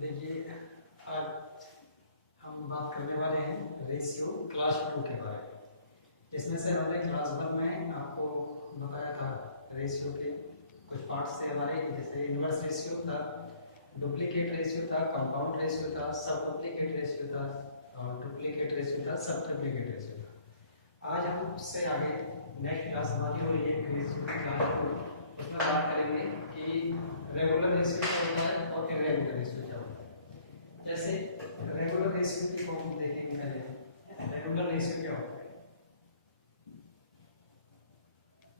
देखिए, आज हम बात करने वाले हैं रेशियो क्लास 2 के बारे में। इसमें से हमने क्लास 1 में आपको बताया था रेशियो के कुछ पार्ट्स थे हमारे, जैसे इनवर्स रेशियो था, डुप्लीकेट रेशियो था, कंपाउंड रेशियो था, सब डुप्लीकेट रेशियो था, और डुप्लीकेट रेशियो था, सब ट्रिप्लीकेट रेशियो था। आज हम उससे आगे नेक्स्ट क्लास हमारी हो रही है रेशियो की क्लास 2। उसमें बात करेंगे कि रेगुलर रेशियो क्या होता है और इरेगुलर रेशियो क्या होता है। जैसे रेगुलर रेशियो की फॉर्म देखेंगे पहले। रेगुलर रेशियो क्या होता है?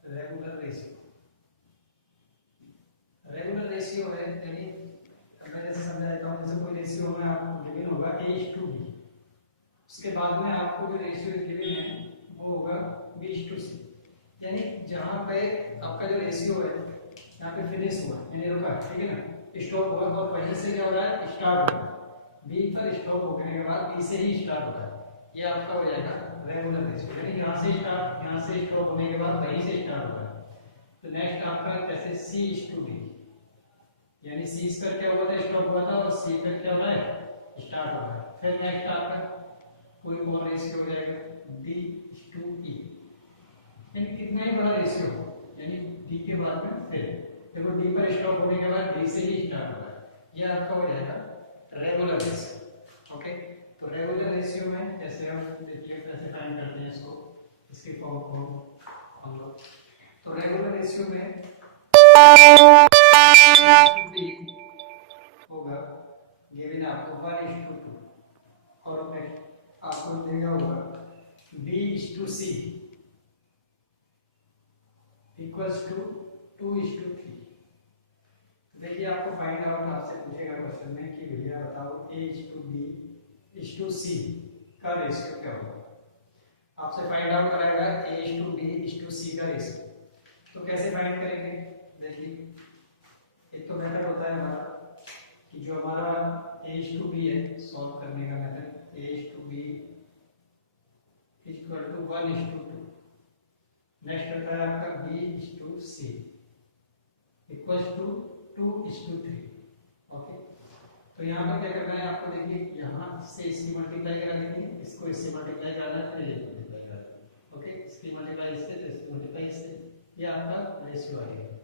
रेगुलर रेशियो है, यानी मैं जैसे समझा देता हूँ, जैसे कोई रेशियो में आपको गिवन होगा A:B, उसके बाद में आपको जो रेशियो गिवन है वो होगा B:C, यानी जहाँ पे आपका जो रेशियो है यहाँ पे फिनिश हुआ यानी रुका, ठीक है ना, स्टॉप हुआ, और पहले से क्या हो रहा है, स्टार्ट हो रहा है। बी पर स्टॉप होने के बाद बी से ही स्टार्ट होता है, ये आपका हो जाएगा रेगुलर रेशियो, यानी यहाँ से स्टार्ट, यहाँ से स्टॉप होने के बाद वहीं से स्टार्ट होता है। तो नेक्स्ट आपका जैसे C:D, यानी C पर क्या हुआ था, स्टॉप हुआ था, और C पर क्या हो रहा है, स्टार्ट हो रहा है। फिर नेक्स्ट आपका कोई और रेशियो हो जाएगा D:E, यानी कितना ही बड़ा रेशियो, यानी D के बाद में फिर देखो D पर स्टॉप होने के बाद D से ही स्टार्ट हो रहा है, ये आपका हो जाएगा रेगुलर रेशियो। ओके, तो रेगुलर रेशियो में जैसे हम देखिए कैसे फाइंड करते हैं इसको, इसकी फॉर्म को हम लोग, तो रेगुलर रेशियो में होगा गिवन आपको 1:2, और नेक्स्ट आपको देगा होगा B:C इक्वल्स टू 2:3। देखिए आपको फाइंड आउट आपसे पूछेगा क्वेश्चन में कि भैया बताओ A:B:C का रेशियो क्या होगा। आपसे फाइंड आउट कराएगा A:B:C का रेशियो। तो कैसे फाइंड करेंगे, देखिए एक तो मेथड होता है हमारा कि जो हमारा A:B है, सॉल्व करने का method A:B equal to 1:2। Next होता है आपका B:C इक्वल्स टू 2:3। ओके, तो यहाँ पर क्या करना है आपको, देखिए यहाँ से इसकी मल्टीप्लाई करा देंगे, इसको इससे मल्टीप्लाई कराना है, फिर ये मल्टीप्लाई करा देंगे। ओके, इसकी मल्टीप्लाई इससे, तो इसकी मल्टीप्लाई इससे, ये आपका रेशियो आ गया।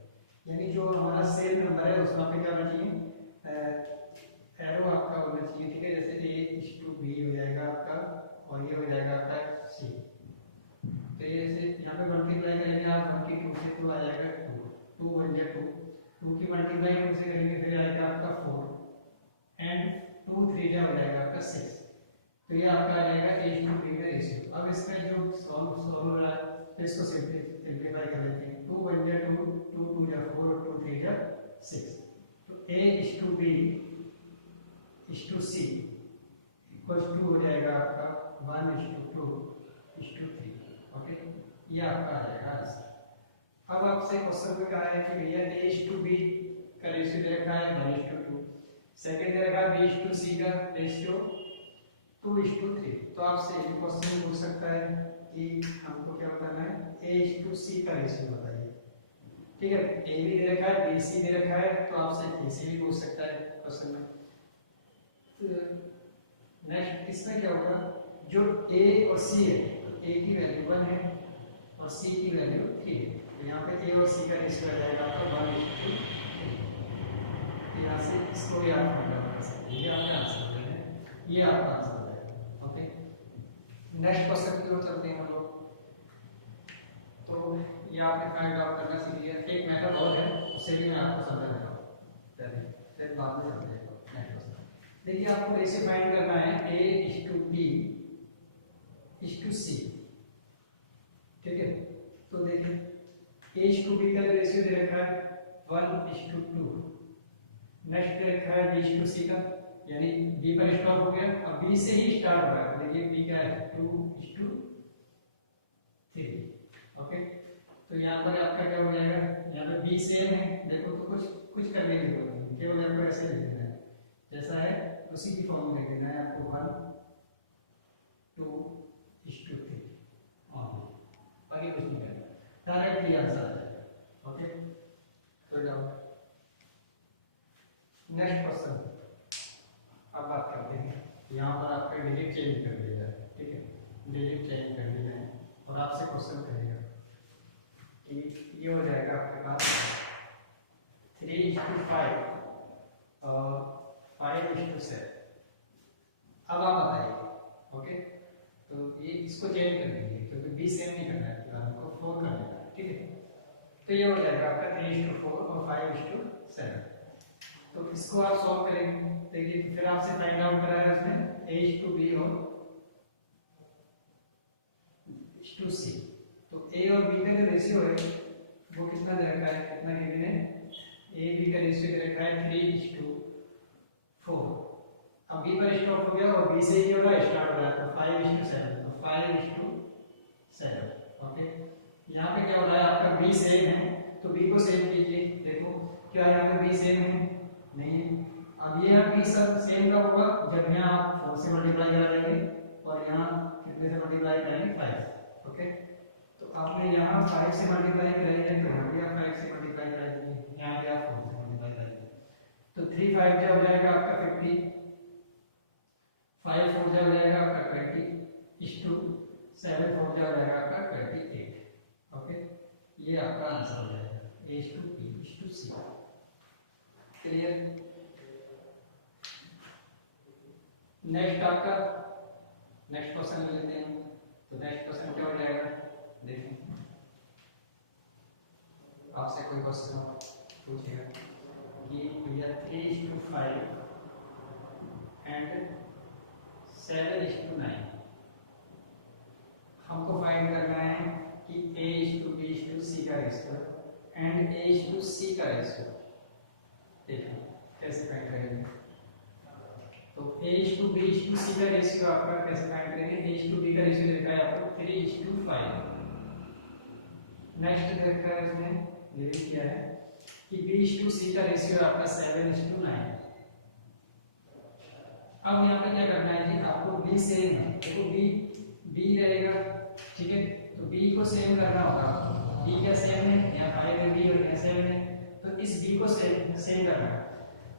यानी जो हमारा सेम नंबर है उसमें पे क्या होना चाहिए, एरो आपका होना चाहिए, ठीक है, जैसे A:B हो जाएगा आपका, और ये हो जाएगा आपका C। तो ये ऐसे यहाँ पे मल्टीप्लाई करेंगे आप, 1 की 2 से तो आ जाएगा 2, 2 1 2, 2 की मल्टीप्लाई 2 से करेंगे फिर आएगा आपका 4, एंड 2 3 जा हो जाएगा आपका 6। तो ये आपका आ जाएगा A:B का रेशियो। अब इसका जो सॉल्व हो रहा है, तो इसको सिंपलीफाई कर लेते हैं। 2 1 2, 2 2 जा 4, 2 3 जा 6। तो A:B C इक्वल्स टू हो जाएगा आपका 1:2:3। ओके, ये आपका आ जाएगा आंसर। अब आपसे क्वेश्चन में कहा है कि भैया A:B का रेशियो दे रखा है 1:2, सेकंड दे रखा है B:C का रेशियो 2:3। तो आपसे ये क्वेश्चन पूछ सकता है कि हमको क्या बताना है, A:C का रेशियो बताइए। ठीक है, A भी दे रखा है, BC दे रखा है, तो आपसे BC भी पूछ सकता है क्वेश्चन में। नेक्स्ट इसमें क्या होगा, जो A और C है, A की वैल्यू 1 है और C की वैल्यू 3 है, तो यहाँ पे A और C का रेशियो आ जाएगा आपका 1:3। यहाँ से इसको भी आप फाइंड आउट कर सकते हैं, ये आपका आंसर है, ये आपका आंसर है। ओके, नेक्स्ट क्वेश्चन की ओर चलते हैं हम लोग। तो ये आपने फाइंड आउट करना सीख लिया। एक मेथड और है, उसे भी मैं आपको समझा देता हूँ, फिर बाद में समझेगा। देखिए आपको रेशियो फाइंड करना है A:B:C, ठीक है। तो देखिए A:B का रेशियो दे रखा है 1:2, नेक्स्ट दे रखा है B:C का, यानी B पर स्टॉप हो गया, अब B से ही स्टार्ट हो रहा है, देखिए B का है 2:3। ओके, तो यहाँ पर आपका क्या हो जाएगा, यहाँ पे B सेम है, देखो तो कुछ करने की जरूरत नहीं, केवल आपको ऐसे लिख देना है, जैसा है उसी की फॉर्म में लिख देना है आपको 1:2:3, बाकी कुछ नहीं करना, डायरेक्टली आंसर आ जाएगा। ओके, तो डाउट नेक्स्ट क्वेश्चन यहाँ पर आपका डिजिट चेंज कर दिया है, ठीक है, डिजिट चेंज कर दिया है और आपसे क्वेश्चन करेगा कि ये हो जाएगा आपके पास 3:5 और 5:7। अब आप बताइए, ओके, तो ये इसको चेंज कर दीजिए क्योंकि बी सेम नहीं करना है, हमको 4 कर देना है, ठीक है। तो ये हो जाएगा आपका 3:4 और 5:7। तो इसको आप सॉल्व करेंगे, देखिए तो फिर आपसे फाइंड आउट करा है उसने A/B और A/C। तो A और B का जो रेशियो है वो कितना दे रखा है, कितना गिवन है, A/B का रेशियो दे रखा है 3:4। अब B पर स्टॉप हो गया और B से ही होगा स्टार्ट हो रहा है, तो 5:7, तो 5:7, ओके। यहाँ पे क्या हो रहा है, आपका B सेम है तो B को सेम कीजिए, देखो क्या यहाँ पे B सेम है, नहीं। अब ये यहाँ B सब सेम कब होगा, जब यहाँ आप 4 से मल्टीप्लाई करा देंगे और यहाँ कितने से मल्टीप्लाई करेंगे, 5, ओके। तो आपने यहाँ 5 से मल्टीप्लाई करेंगे तो यहाँ भी आप 5 से मल्टीप्लाई करेंगे, यहाँ पे आप 4 से मल्टीप्लाई करेंगे, तो 3 5 क्या हो जाएगा आपका 50, 5 4 क्या हो जाएगा आपका 20, 7 4 क्या हो जाएगा आपका 28, ओके। ये आपका आंसर हो जाएगा A/B/C। क्लियर। नेक्स्ट आपका नेक्स्ट क्वेश्चन ले लेते हैं। तो नेक्स्ट क्वेश्चन क्या हो जाएगा, देखें, आपसे कोई क्वेश्चन पूछेगा कि भैया 3:5 एंड 7:9 हमको फाइंड करना है कि A/B/C का रेशियो एंड A/C का रेशियो। देखिए कैसे फाइंड करेंगे, तो A/B/C का रेशियो आपका कैसे फाइंड करेंगे, A/B का रेशियो देखा है आपको 3:5। नेक्स्ट देखा है उसने ये भी किया है कि B/C का रेशियो आपका 7:9। अब यहाँ पे क्या करना है जी, आपको B सेम है, देखो B रहेगा, ठीक है, तो B को सेम करना होगा। B क्या सेम है, यहाँ 5 है B और यहाँ 7 है, तो इस B को सेम करना है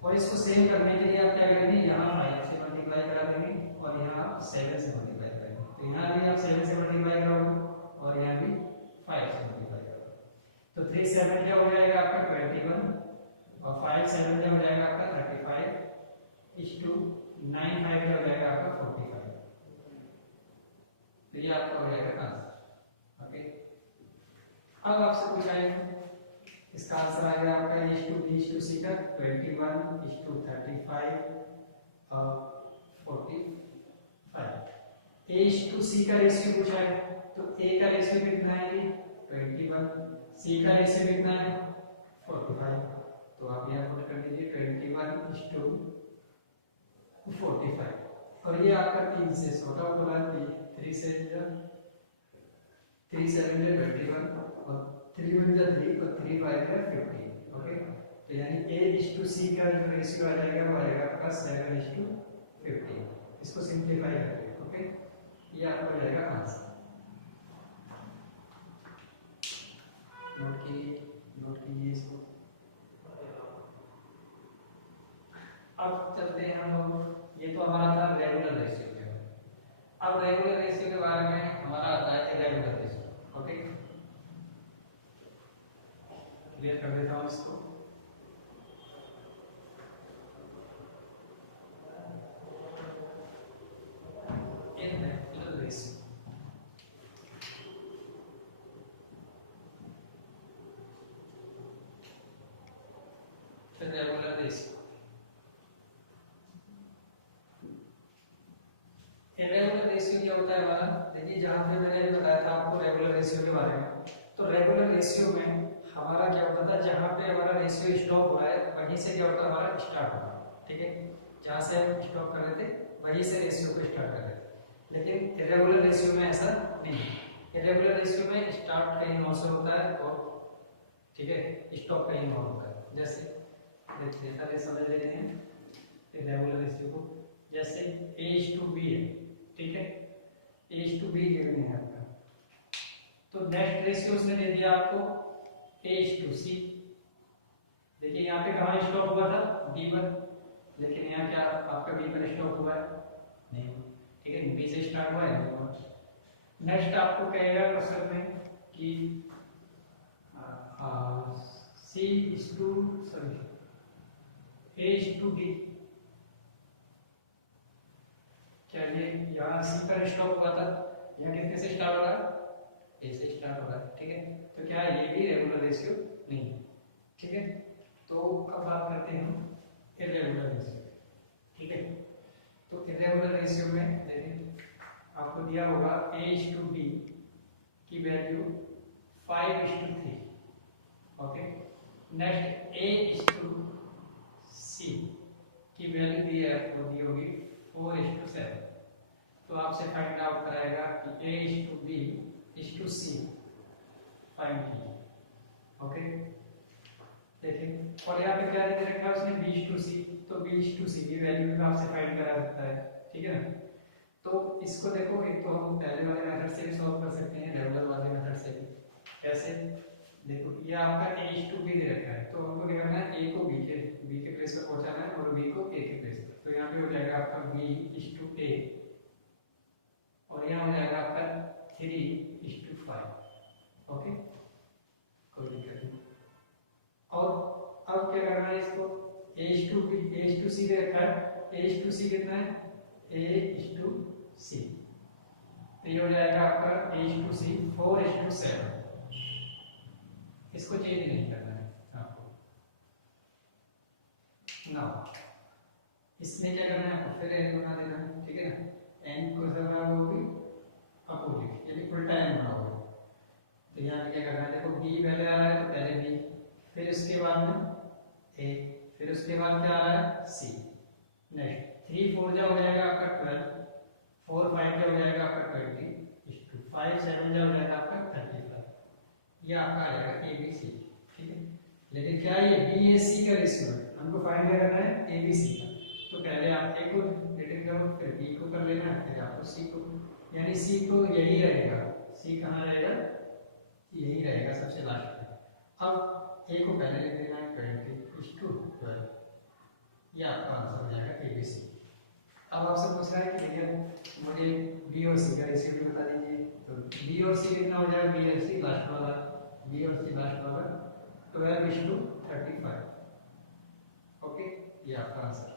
और इसको सेम करने के लिए आप क्या करेंगे, यहाँ 5 से मल्टीप्लाई करा देंगे और यहाँ 7 से मल्टीप्लाई करेंगे, तो यहाँ भी आप 7 से मल्टीप्लाई करोगे और यहाँ भी 5 से मल्टीप्लाई करोगे, तो 3 7 क्या हो जाएगा आपका 21 और 5 7 क्या हो जाएगा आपका 35 9 5 क्या हो जाएगा आपका 45। तो ये आपका हो जाएगा आंसर, ओके। अब आपसे पूछा है, इसका आंसर आ गया आपका A/B/C का 21:35 और 45। A/C का रेशियो पूछा है, तो A का रेशियो कितना है जी 21, C का रेशियो कितना है 45, तो आप यहाँ पुट कर दीजिए 21:45 और ये आपका 3 से छोटा होगा, 3 से 3 7 21 और 3 1 3 और 3 5 15, ओके। तो यानी A/C का जो रेशियो आ जाएगा वो आएगा आपका 7:15। इसको सिंपलीफाई करेंगे, ओके, ये आपका हो जाएगा आंसर। नोट कीजिए इसको। अब चलते हैं हम लोग, ये तो हमारा था रेगुलर रेशियो के बारे में। अब रेगुलर रेशियो के बारे में हमारा आता है इरेगुलर रेशियो, ओके। क्लियर कर देता हूं इसको। Irregular ratio, regular ratio, regular ratio क्या होता है हमारा, देखिए जहां पे मैंने बताया था आपको रेगुलर रेशियो के बारे में, तो रेगुलर रेशियो में हमारा क्या होता था, जहां पे हमारा रेशियो स्टॉप हो रहा है वहीं से क्या होता है हमारा स्टार्ट होगा, ठीक है, जहां से हम स्टॉप कर रहे थे वहीं से रेशियो को स्टार्ट कर रहे थे। लेकिन इरेगुलर रेशियो में ऐसा नहीं है, इरेगुलर रेशियो में स्टार्ट कहीं और से होता है और ठीक है स्टॉप कहीं और होता है। जैसे देखिए समझ लेते हैं इरेगुलर रेशियो को, जैसे A/B है, ठीक है, A/B गिवन है आपका, तो नेक्स्ट रेशियो उसने दे दिया आपको A/C। देखिए यहाँ पे कहाँ स्टॉप हुआ था B पर, लेकिन यहाँ क्या आपका B पर स्टॉप हुआ है, नहीं, ठीक है, बी से स्टार्ट हुआ है, नहीं हुआ। नेक्स्ट आपको कहेगा क्वेश्चन में कि C is two sorry A is two D, क्या ये यहाँ सी पर स्टॉप हुआ था, यहाँ किसके से स्टार्ट हो रहा है, ए से स्टार्ट हो रहा है, ठीक है। तो क्या ये भी रेगुलर रेशियो नहीं, ठीक है। तो अब बात करते हैं हम इरेगुलर रेशियो, ठीक है। तो इरेगुलर रेशियो में देखिए आपको दिया होगा a इज टू b की value 5:3, okay. Next a is to c की वैल्यू दी है आपको, दी होगी 4:7। तो आपसे फाइंड आउट कराएगा कि a is to b is to c find कीजिए, ओके। देखिए और यहाँ पे क्या दे रखा है उसने b/c, तो b/c की वैल्यू भी आपसे फाइंड करा सकता है, ठीक है ना। तो इसको देखो, एक तो हम पहले वाले मेथड से भी सॉल्व कर सकते हैं, रेगुलर वाले मेथड से भी। कैसे, देखो ये आपका a/b दे रखा है, तो हमको क्या करना है, a को b के प्लेस पर पहुंचाना है और b को a के प्लेस पर। तो यहाँ पे हो जाएगा आपका b/a और यहाँ हो जाएगा आपका 3:5, ओके, कोई दिक्कत नहीं। और अब क्या करना है, इसको a/c दे रखा है, a/c कितना है, a/c, तो ये हो जाएगा आपका a/c 4:7। इसको चेंज नहीं करना है आपको ना, इसमें क्या करना है आपको, फिर n बना देना है, ठीक है ना। n को जरा वो भी अपोजिट यानी उल्टा n बनाओगे। तो यहाँ पे क्या करना है, देखो b पहले आ रहा है तो पहले b, फिर उसके बाद में a, फिर उसके बाद क्या आ रहा है c। नेक्स्ट 3 4 जा हो जाएगा आपका 12, 4 5 जा हो जाएगा आपका 20, 5 7 जा हो जाएगा आपका 35। ये आपका आ जाएगा abc, ठीक है। लेकिन क्या ये bac का रेशियो है, हमको फाइंड करना है abc का। तो पहले आप a को रिटर्न करो, फिर b को कर लेना है, फिर आपको c को, यानी c को यही रहेगा, c कहाँ रहेगा, यही रहेगा सबसे लास्ट में। अब a को पहले लिख देना है 20:12, ये आपका आंसर हो जाएगा abc। अब आपसे पूछ रहा है कि भैया मुझे b और c का रेशियो भी बता दीजिए, तो b और c कितना हो जाएगा, b और c लास्ट वाला, b और c लास्ट वाला 12:35, ओके, ये आपका आंसर।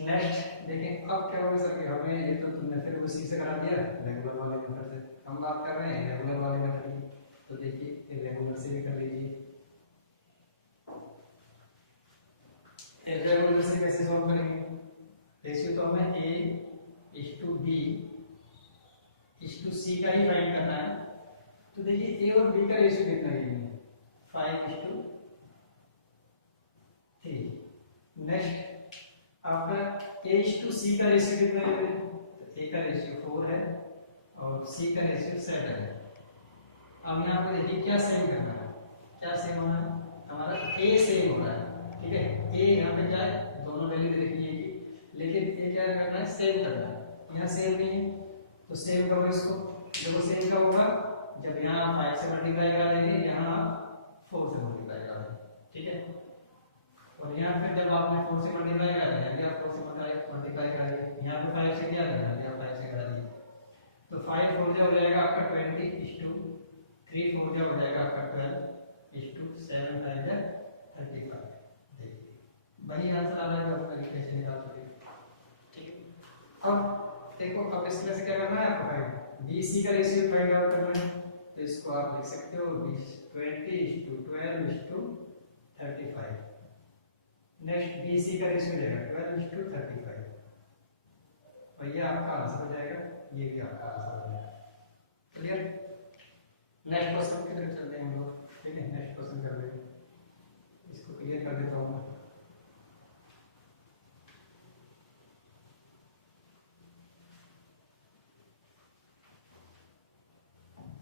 नेक्स्ट देखें, अब क्या होगा सर कि हमें ये तो तुमने फिर उसी से करा दिया रेगुलर वाले मेथड से, हम बात कर रहे हैं रेगुलर वाले मेथड की। तो देखिए रेगुलर से भी कर लीजिए। रेगुलर से कैसे सॉल्व करेंगे, रेशियो तो हमें a/b c का ही फाइंड करना है। तो देखिए a और b का रेशियो कितना है, 5:3। नेक्स्ट आपका a/c का रेशियो कितना है, तो a का रेशियो 4 है और c का रेशियो 7 है। अब यहाँ पे देखिए क्या सेम करना है, क्या सेम होना है, हमारा a सेम हो रहा है, ठीक है। a यहाँ पे क्या है, दोनों वैल्यू दे रखी है, लेकिन a क्या करना है, सेम करना है। यहाँ सेम नहीं है तो सेम करो इसको, जब वो सेम कब होगा, जब यहाँ 5 से मल्टीप्लाई करा देंगे, यहाँ 4 से मल्टीप्लाई करा देंगे, ठीक है। और यहाँ फिर जब आपने 4 से मल्टीप्लाई करा दिया, यहाँ 4 से मल्टीप्लाई कराइए, यहाँ पे 5 से किया था, यहाँ 5 से करा दिया, तो 5 4 जा हो जाएगा आपका 20:3 4 जा हो जाएगा आपका 12:7 5 जा 35। देखिए वही आंसर आ जाएगा, आप तरीके से निकाल सकते हैं, ठीक है। अब देखो, अब इसमें से क्या करना है आपको, फाइंड BC का रेशियो फाइंड आउट करना है। तो इसको आप लिख सकते हो 20:12:35। नेक्स्ट BC का रेशियो हो जाएगा 12:35 और ये आपका आंसर हो जाएगा, ये भी आपका आंसर हो जाएगा। क्लियर। नेक्स्ट क्वेश्चन की तरफ चलते हैं हम लोग, ठीक है। नेक्स्ट क्वेश्चन कर लेंगे, इसको क्लियर कर देता हूँ मैं।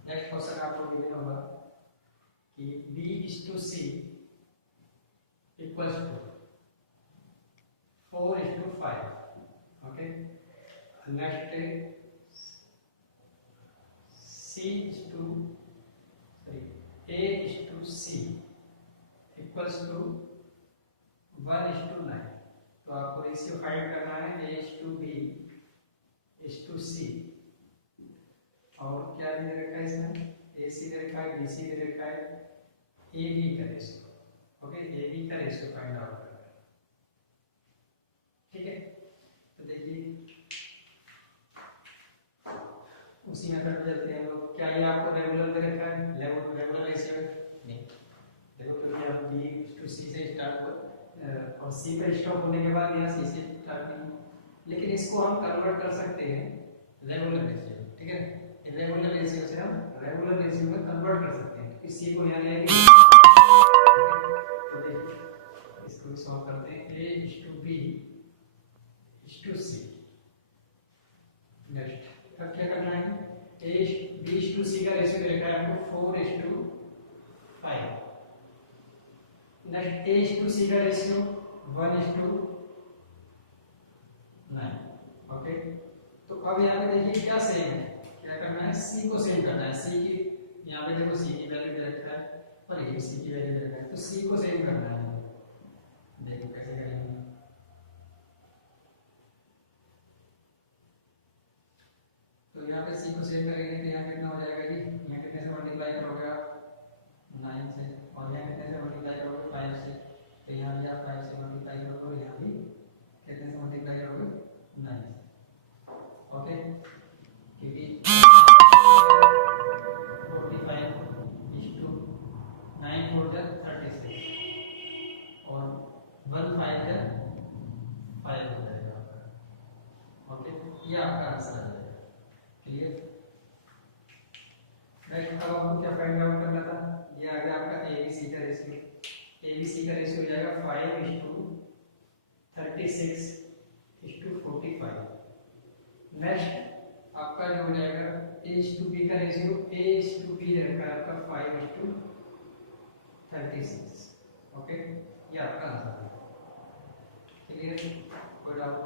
नेक्स्ट क्वेश्चन आपको गिवन होगा कि B/C equals to 4:5, okay. Next A/C equals to 1:9। तो आपको रेशियो फाइंड करना है A:B A:C, और क्या भी दे रखा है इसमें, AC दे रखा है, BC दे रखा है, AB का रेशियो। ओके, AB का रेशियो फाइंड आउट करना है। ठीक है, तो देखिए उसी मेथड पे चलते हैं हम लोग। क्या ये आपको रेगुलर दे रखा है, रेगुलर रेशियो नहीं, देखो क्योंकि आप B:C से स्टार्ट हो और C पे स्टॉप होने के बाद यहाँ C से स्टार्ट नहीं, लेकिन इसको हम कन्वर्ट कर सकते हैं रेगुलर रेशियो। ठीक है, रेगुलर रेशियो से हम रेगुलर रेशियो में कन्वर्ट कर सकते हैं। तो C को यहाँ ले आएंगे, तो देखिए इसको सॉल्व करते हैं। A:B C। नेक्स्ट अब क्या करना है, B:C का रेशियो दे रखा है आपको 4:5। नेक्स्ट A:C का रेशियो 1:9। ओके, तो अब यहाँ पे देखिए क्या सेम है, क्या करना है, C को सेम करना है। C की यहाँ पे देखो C की वैल्यू दे रखा है और ये C की वैल्यू दे रखा है, तो C को सेम करना है। देखो कैसे करेंगे, तो यहाँ पे C को सेम करेंगे तो यहाँ कितना हो जाएगा जी, यहाँ कितने से मल्टीप्लाई करोगे आप 9 से, और यहाँ कितने से मल्टीप्लाई करोगे 5 से, तो यहाँ भी आप 5 से मल्टीप्लाई करोगे और यहाँ भी कितने से मल्टीप्लाई करोगे 9 से। ओके, क्योंकि 45:9 4 36 और 1 5 5 हो जाएगा आपका। ओके, ये आपका आंसर आ जाएगा। क्लियर? नेक्स्ट अब आपको क्या फाइंड आउट करना था, ये आ गया आपका ABC का रेशियो। ABC का रेशियो हो जाएगा 5:36:45। नेक्स्ट आपका जो हो जाएगा A:B का रेशियो, A:B रहेगा आपका 5:36। ओके, ये आपका आंसर है। क्लियर? कोई डाउट?